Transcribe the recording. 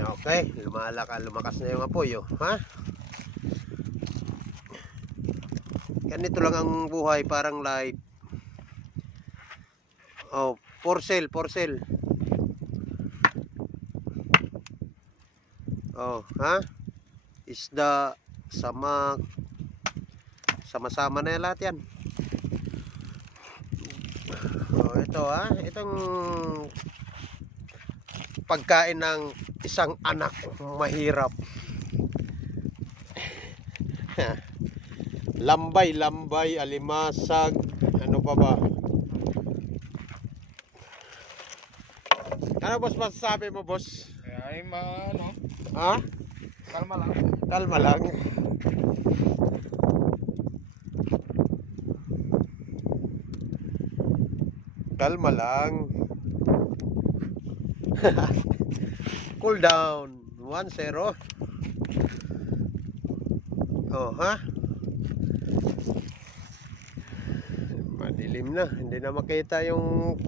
Okay, lumakas na yung apoy, oh, ha? Ganito lang ang buhay, parang live. Oh, for sale, for sale. Oh, ha? Isda, samak, sama-sama na yan lahat yan. Oh, ito, ha? Itong pagkain ng isang anak mahirap. Lambay, alimasag, ano pa ba? Ano boss masasabi mo, boss? Ay, ano, Ha? kalma lang. Kalma lang. Kalma lang. Cool down. 1-0. Oh, ha? Madilim na. Hindi na makita yung